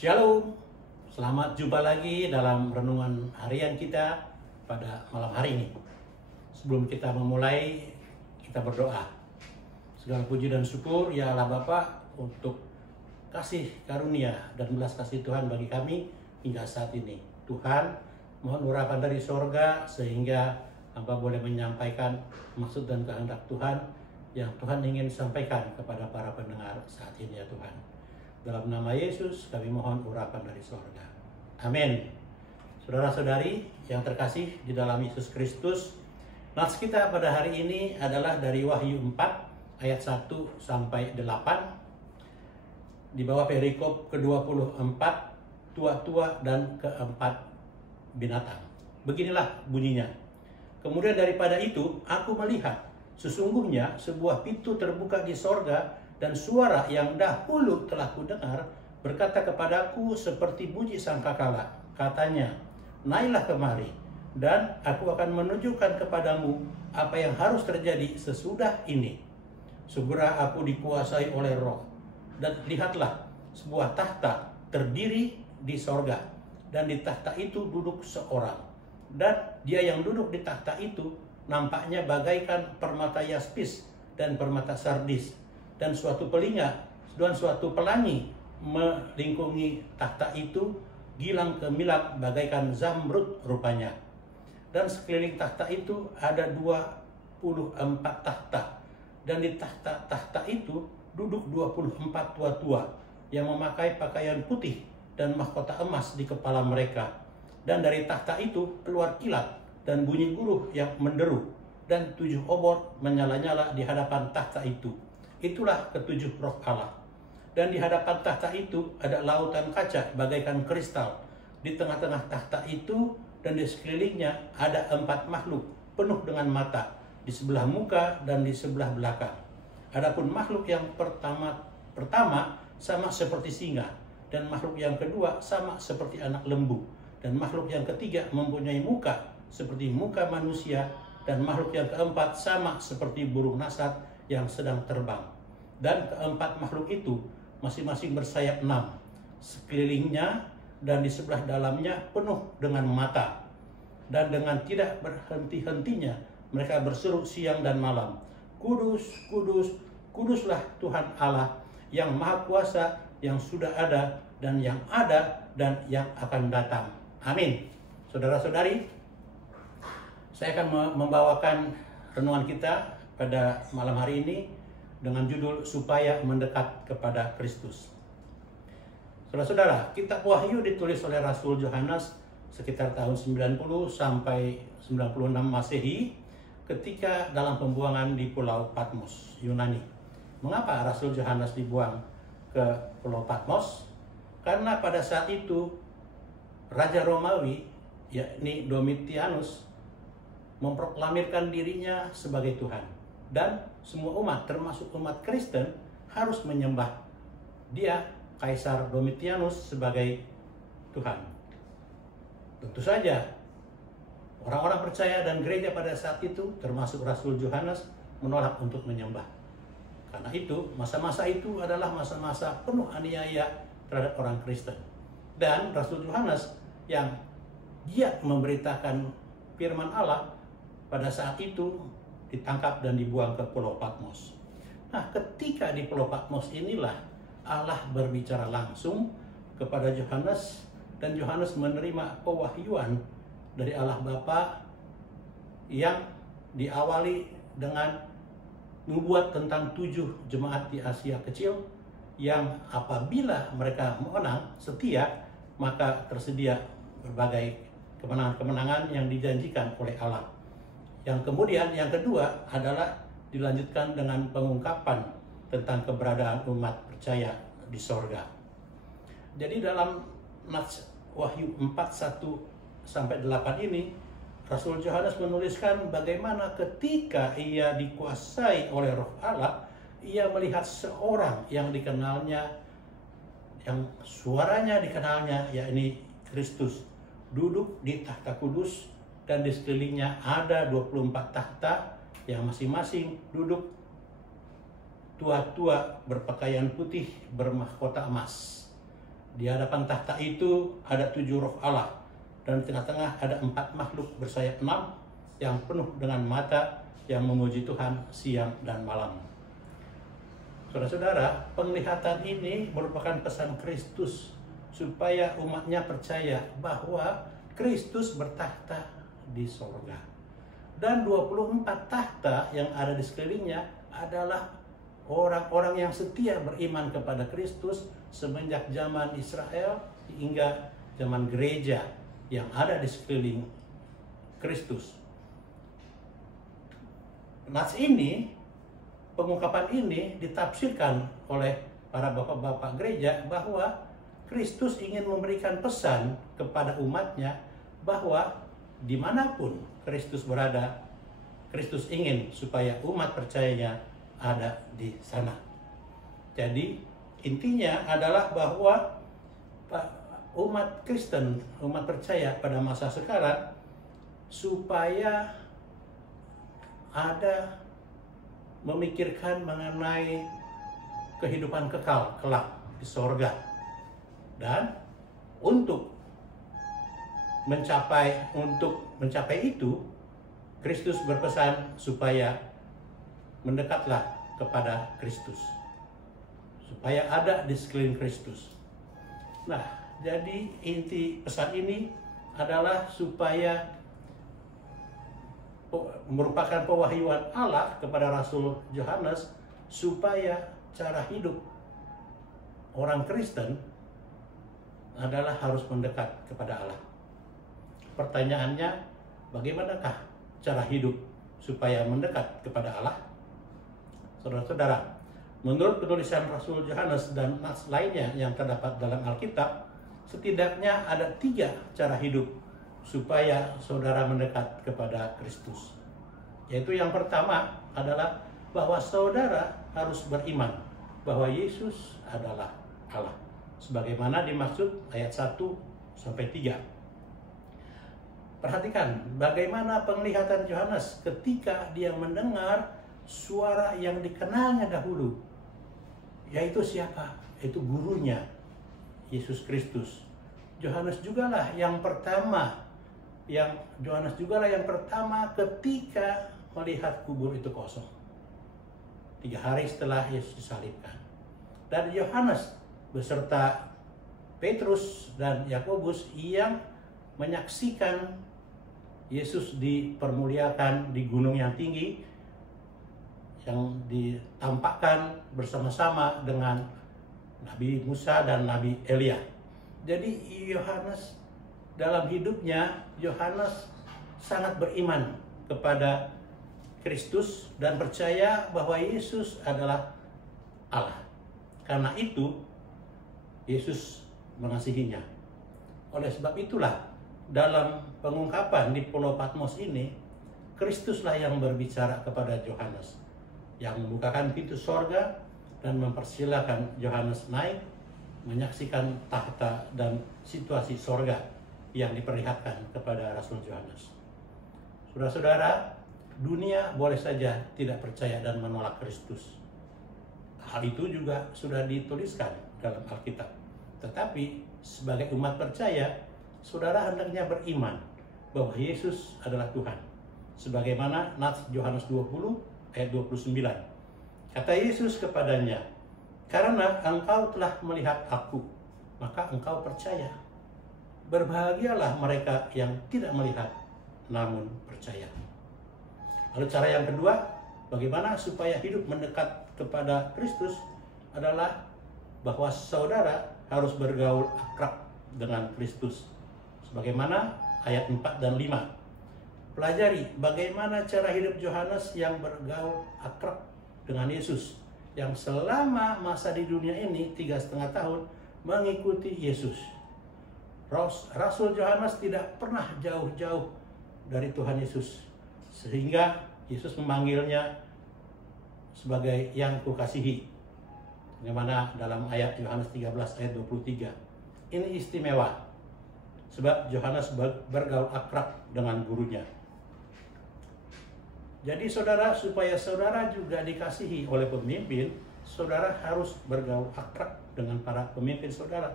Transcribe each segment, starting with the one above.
Shalom, selamat jumpa lagi dalam renungan harian kita pada malam hari ini. Sebelum kita memulai, kita berdoa. Segala puji dan syukur ya Allah Bapa untuk kasih karunia dan belas kasih Tuhan bagi kami hingga saat ini. Tuhan, mohon urapan dari sorga sehingga hamba boleh menyampaikan maksud dan kehendak Tuhan yang Tuhan ingin sampaikan kepada para pendengar saat ini ya Tuhan. Dalam nama Yesus kami mohon urapan dari sorga. Amin. Saudara-saudari yang terkasih di dalam Yesus Kristus, nats kita pada hari ini adalah dari Wahyu 4 ayat 1 sampai 8. Di bawah perikop ke-24, tua-tua dan keempat binatang. Beginilah bunyinya. Kemudian daripada itu aku melihat sesungguhnya sebuah pintu terbuka di sorga, dan suara yang dahulu telah kudengar berkata kepadaku seperti bunyi sangkakala. Katanya, naiklah kemari, dan aku akan menunjukkan kepadamu apa yang harus terjadi sesudah ini. Segera aku dikuasai oleh Roh, dan lihatlah sebuah tahta terdiri di sorga, dan di tahta itu duduk seorang. Dan dia yang duduk di tahta itu nampaknya bagaikan permata yaspis dan permata sardis, dan suatu pelangi melingkungi tahta itu, gilang gemilap bagaikan zamrud rupanya. Dan sekeliling tahta itu ada 24 tahta, dan di tahta itu duduk 24 tua-tua yang memakai pakaian putih dan mahkota emas di kepala mereka. Dan dari tahta itu keluar kilat dan bunyi guruh yang menderu, dan 7 obor menyala-nyala di hadapan tahta itu. Itulah ketujuh roh Allah. Dan di hadapan tahta itu ada lautan kaca bagaikan kristal. Di tengah-tengah tahta itu dan di sekelilingnya ada 4 makhluk penuh dengan mata di sebelah muka dan di sebelah belakang. Adapun makhluk yang pertama sama seperti singa, dan makhluk yang kedua sama seperti anak lembu, dan makhluk yang ketiga mempunyai muka seperti muka manusia, dan makhluk yang keempat sama seperti burung nasat yang sedang terbang. Dan keempat makhluk itu masing-masing bersayap 6 sekelilingnya, dan di sebelah dalamnya penuh dengan mata. Dan dengan tidak berhenti-hentinya mereka berseru siang dan malam, Kudus, kudus, kuduslah Tuhan Allah yang Maha Kuasa, yang sudah ada dan yang ada dan yang akan datang. Amin. Saudara-saudari, saya akan membawakan renungan kita pada malam hari ini dengan judul supaya mendekat kepada Kristus. Saudara-saudara, kitab Wahyu ditulis oleh Rasul Yohanes sekitar tahun 90 sampai 96 Masehi ketika dalam pembuangan di Pulau Patmos, Yunani. Mengapa Rasul Yohanes dibuang ke Pulau Patmos? Karena pada saat itu Raja Romawi, yakni Domitianus, memproklamirkan dirinya sebagai Tuhan. Dan semua umat, termasuk umat Kristen, harus menyembah dia, Kaisar Domitianus, sebagai Tuhan. Tentu saja, orang-orang percaya dan gereja pada saat itu, termasuk Rasul Yohanes, menolak untuk menyembah. Karena itu, masa-masa itu adalah masa-masa penuh aniaya terhadap orang Kristen. Dan Rasul Yohanes yang giat memberitakan firman Allah, pada saat itu ditangkap dan dibuang ke Pulau Patmos. Nah, ketika di Pulau Patmos inilah Allah berbicara langsung kepada Yohanes, dan Yohanes menerima pewahyuan dari Allah Bapa yang diawali dengan nubuat tentang 7 jemaat di Asia Kecil, yang apabila mereka menang setia, maka tersedia berbagai kemenangan-kemenangan yang dijanjikan oleh Allah. Yang kemudian yang kedua adalah dilanjutkan dengan pengungkapan tentang keberadaan umat percaya di sorga. Jadi dalam nats Wahyu 4:1 sampai 8 ini, Rasul Yohanes menuliskan bagaimana ketika ia dikuasai oleh Roh Allah, ia melihat seorang yang dikenalnya, yang suaranya dikenalnya, yakni Kristus, duduk di tahta kudus, dan di sekelilingnya ada 24 tahta yang masing-masing duduk tua-tua berpakaian putih bermahkota emas. Di hadapan tahta itu ada 7 roh Allah, dan di tengah-tengah ada 4 makhluk bersayap 6 yang penuh dengan mata yang memuji Tuhan siang dan malam. Saudara-saudara, penglihatan ini merupakan pesan Kristus supaya umatnya percaya bahwa Kristus bertahta di sorga. Dan 24 tahta yang ada di sekelilingnya adalah orang-orang yang setia beriman kepada Kristus semenjak zaman Israel hingga zaman gereja yang ada di sekeliling Kristus. Nats ini, pengungkapan ini ditafsirkan oleh para bapak-bapak gereja bahwa Kristus ingin memberikan pesan kepada umatnya bahwa dimanapun Kristus berada, Kristus ingin supaya umat percayanya ada di sana. Jadi intinya adalah bahwa umat Kristen, umat percaya pada masa sekarang supaya ada memikirkan mengenai kehidupan kekal kelak di sorga. Dan untuk mencapai itu, Kristus berpesan supaya mendekatlah kepada Kristus, supaya ada di sekeliling Kristus. Nah, jadi inti pesan ini adalah supaya merupakan pewahyuan Allah kepada Rasul Yohanes supaya cara hidup orang Kristen adalah harus mendekat kepada Allah. Pertanyaannya, bagaimanakah cara hidup supaya mendekat kepada Allah? Saudara-saudara, menurut penulisan Rasul Yohanes dan nats lainnya yang terdapat dalam Alkitab, setidaknya ada 3 cara hidup supaya saudara mendekat kepada Kristus. Yaitu yang pertama adalah bahwa saudara harus beriman bahwa Yesus adalah Allah, sebagaimana dimaksud ayat 1 sampai 3. Perhatikan bagaimana penglihatan Yohanes ketika dia mendengar suara yang dikenalnya dahulu, yaitu siapa? Yaitu gurunya, Yesus Kristus. Yohanes jugalah yang pertama ketika melihat kubur itu kosong 3 hari setelah Yesus disalibkan. Dan Yohanes beserta Petrus dan Yakobus yang menyaksikan Yesus dipermuliakan di gunung yang tinggi, yang ditampakkan bersama-sama dengan Nabi Musa dan Nabi Elia. Jadi Yohanes dalam hidupnya, Yohanes sangat beriman kepada Kristus dan percaya bahwa Yesus adalah Allah. Karena itu Yesus mengasihinya. Oleh sebab itulah dalam pengungkapan di Pulau Patmos ini, Kristuslah yang berbicara kepada Yohanes, yang membukakan pintu sorga dan mempersilahkan Yohanes naik menyaksikan tahta dan situasi sorga yang diperlihatkan kepada Rasul Yohanes. Saudara-saudara, dunia boleh saja tidak percaya dan menolak Kristus. Hal itu juga sudah dituliskan dalam Alkitab. Tetapi sebagai umat percaya, saudara hendaknya beriman bahwa Yesus adalah Tuhan. Sebagaimana nats Yohanes 20 ayat 29. Kata Yesus kepadanya, "Karena engkau telah melihat aku, maka engkau percaya. Berbahagialah mereka yang tidak melihat, namun percaya." Lalu cara yang kedua, bagaimana supaya hidup mendekat kepada Kristus adalah bahwa saudara harus bergaul akrab dengan Kristus. Sebagaimana ayat 4 dan 5. Pelajari bagaimana cara hidup Yohanes yang bergaul akrab dengan Yesus, yang selama masa di dunia ini 3,5 tahun mengikuti Yesus. Rasul Yohanes tidak pernah jauh-jauh dari Tuhan Yesus, sehingga Yesus memanggilnya sebagai yang kukasihi. Bagaimana dalam ayat Yohanes 13 ayat 23. Ini istimewa, sebab Yohanes bergaul akrab dengan gurunya. Jadi saudara, supaya saudara juga dikasihi oleh pemimpin, saudara harus bergaul akrab dengan para pemimpin saudara.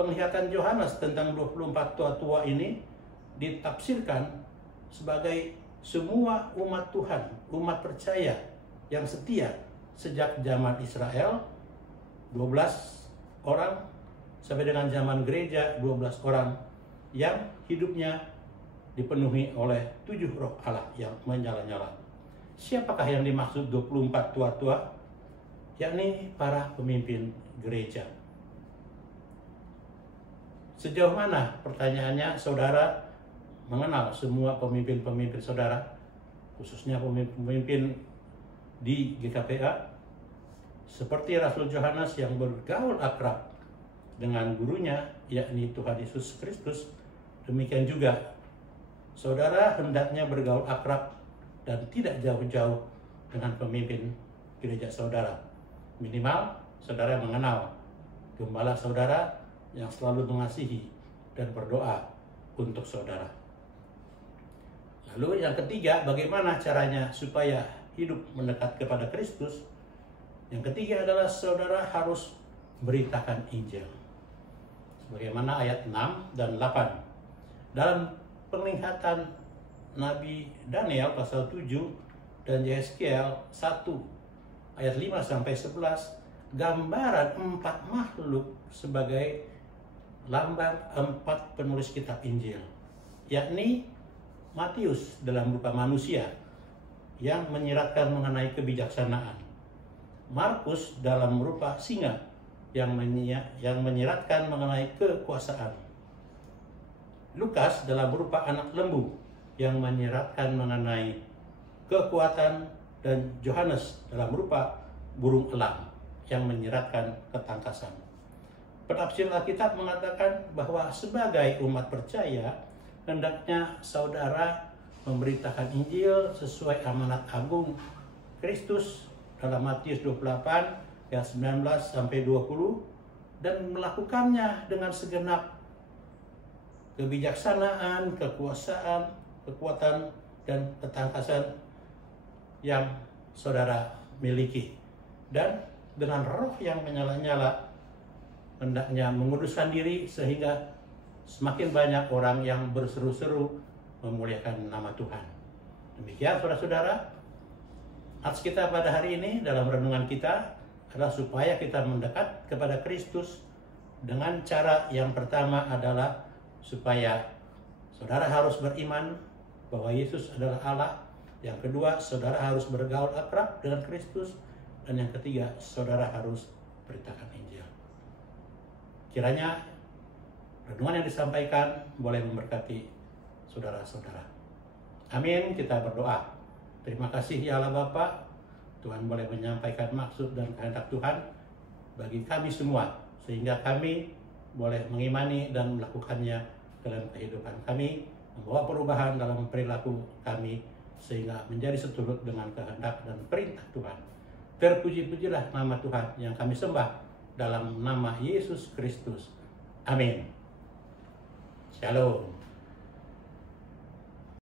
penglihatan Yohanes tentang 24 tua-tua ini ditafsirkan sebagai semua umat Tuhan, umat percaya yang setia sejak zaman Israel 12 orang sampai dengan zaman gereja 12 orang yang hidupnya dipenuhi oleh 7 roh Allah yang menyala-nyala. Siapakah yang dimaksud 24 tua-tua? Yakni para pemimpin gereja. Sejauh mana, pertanyaannya, saudara mengenal semua pemimpin-pemimpin saudara, khususnya pemimpin di GKPA, seperti Rasul Yohanes yang bergaul akrab dengan gurunya, yakni Tuhan Yesus Kristus. Demikian juga saudara hendaknya bergaul akrab dan tidak jauh-jauh dengan pemimpin gereja saudara. Minimal saudara mengenal gembala saudara yang selalu mengasihi dan berdoa untuk saudara. Lalu yang ketiga, bagaimana caranya supaya hidup mendekat kepada Kristus? Yang ketiga adalah saudara harus beritakan Injil. Sebagaimana ayat 6 dan 8. Dalam penglihatan Nabi Daniel pasal 7 dan Yeskiel 1 ayat 5 sampai 11, gambaran 4 makhluk sebagai lambang 4 penulis kitab Injil, yakni Matius dalam rupa manusia yang menyiratkan mengenai kebijaksanaan, Markus dalam rupa singa yang menyiratkan mengenai kekuasaan, Lukas dalam rupa anak lembu yang menyiratkan mengenai kekuatan, dan Yohanes dalam rupa burung elang yang menyiratkan ketangkasan. Penafsir Alkitab mengatakan bahwa sebagai umat percaya, hendaknya saudara memberitakan Injil sesuai amanat agung Kristus dalam Matius 28 ayat 19 sampai 20, dan melakukannya dengan segenap kebijaksanaan, kekuasaan, kekuatan, dan ketangkasan yang saudara miliki, dan dengan roh yang menyala-nyala hendaknya menguduskan diri sehingga semakin banyak orang yang berseru-seru memuliakan nama Tuhan. Demikian saudara-saudara, nats kita pada hari ini dalam renungan kita adalah supaya kita mendekat kepada Kristus dengan cara yang pertama adalah supaya saudara harus beriman bahwa Yesus adalah Allah. Yang kedua, saudara harus bergaul akrab dengan Kristus. Dan yang ketiga, saudara harus beritakan Injil. Kiranya renungan yang disampaikan boleh memberkati saudara-saudara. Amin, kita berdoa. Terima kasih ya Allah Bapa, Tuhan boleh menyampaikan maksud dan kehendak Tuhan bagi kami semua, sehingga kami boleh mengimani dan melakukannya dalam kehidupan kami, membawa perubahan dalam perilaku kami, sehingga menjadi seturut dengan kehendak dan perintah Tuhan. Terpuji-pujilah nama Tuhan yang kami sembah dalam nama Yesus Kristus. Amin. Shalom.